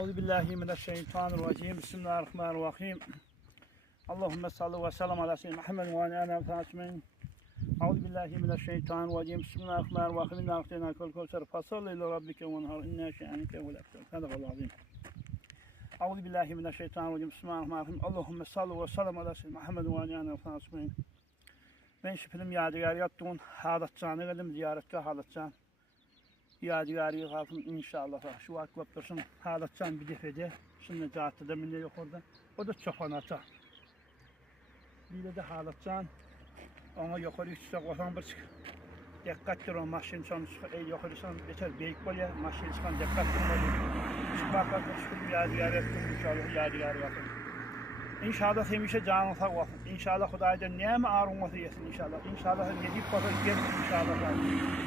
Euzubillahimineşşeytanirracim. Bismillahirrahmanirrahim. Allahümme salli ve sellem ala seyyidina Muhammed ve ala alihi ve sahbihi. Euzubillahimineşşeytanirracim. Bismillahirrahmanirrahim. İnna a'taynakel kevser fasalli li rabbike venhar. İnna şe'aneke huvel ebtar. Sadakallahul azim. Euzubillahimineşşeytanirracim. Bismillahirrahmanirrahim. Allahümme salli ve sellem ala seyyidina Muhammed ve ala alihi ve sahbihi. Ben şifilim yadigar yaptığım halatçanı geldim ziyaretke halatçan. Yadigarı kalkın inşallah. Şu vakit baktırsın halatçan bir defede. Şimdi cahatte de yok orada. O da çopanata. Bir de halatçan. Ona yukarı çıkacak olan bir çık. Dikkattir o maşin son yukarı son geçer. Beyik böyle maşin çıkan dikkattir böyle. Çıkmakla çıkıp yadigar yaptım inşallah yadigarı yaptım. İnşallah hemişe canın sağ olsun. İnşallah Huday'dan ne mi ağrın olsa yesin inşallah. İnşallah yedip kadar gelsin inşallah.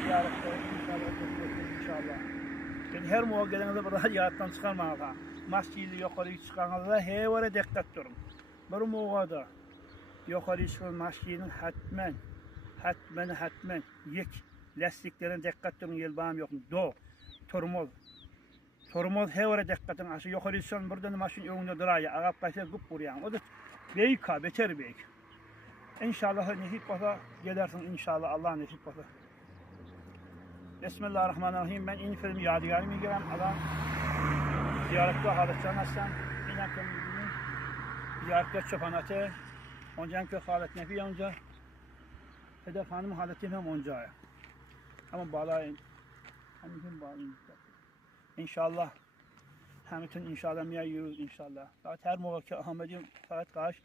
Ziyarette inşallah. Yani her muha gelenizde burada ziyaretten çıkarmağa. Masjidi yukarı çıkanızda hevara dikkat durun. Bir muğada yukarı çıkan masjidin hatmen yek lastiklerine dikkat durun yelbağım yok. Tormoz hevara dikkatin aşı yukarı çıkan buradan maşin önünde duraya. Ağap kaçar güp vuruyan. O da beyik ha beter beyik. İnşallah nasip olsa gelirsin inşallah Allah nasip olsa. Bismillahirrahmanirrahim. Ben in film yadigarımı giren adam ziyarette halatçan aslan. İnan kömürünün ziyarette çopanatı. Oncan ki halet nefi onca. Hedef hanım haleti hem oncaya. Ama bağlayın. Hem bağlayın. İnşallah. Hemitin inşallah miye yürüz inşallah. Saat her muhakkak Ahmet'in saat kaç.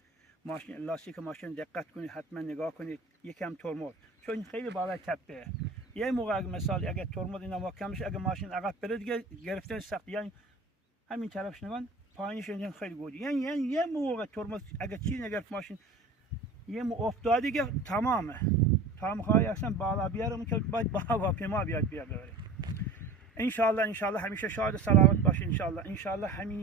Maşin, lastik maşin dikkat kuni hatmen nigah kuni yekem tormoz. Çünkü xeyli bağlay tepe. Yey muğag mesela eğer tormoz ina muhakkamış eğer maşin ağap bered geriften saklı yani hemin taraf şundan payını şundan xeyli go'di. Yani muğag tormoz eğer çiğ eğer maşin yem oftadi ki tamamı. Tam hayırsan bağla bir yarım ki bağla pema bir böyle. İnşallah hemişe şahit salavat başı inşallah. İnşallah hemin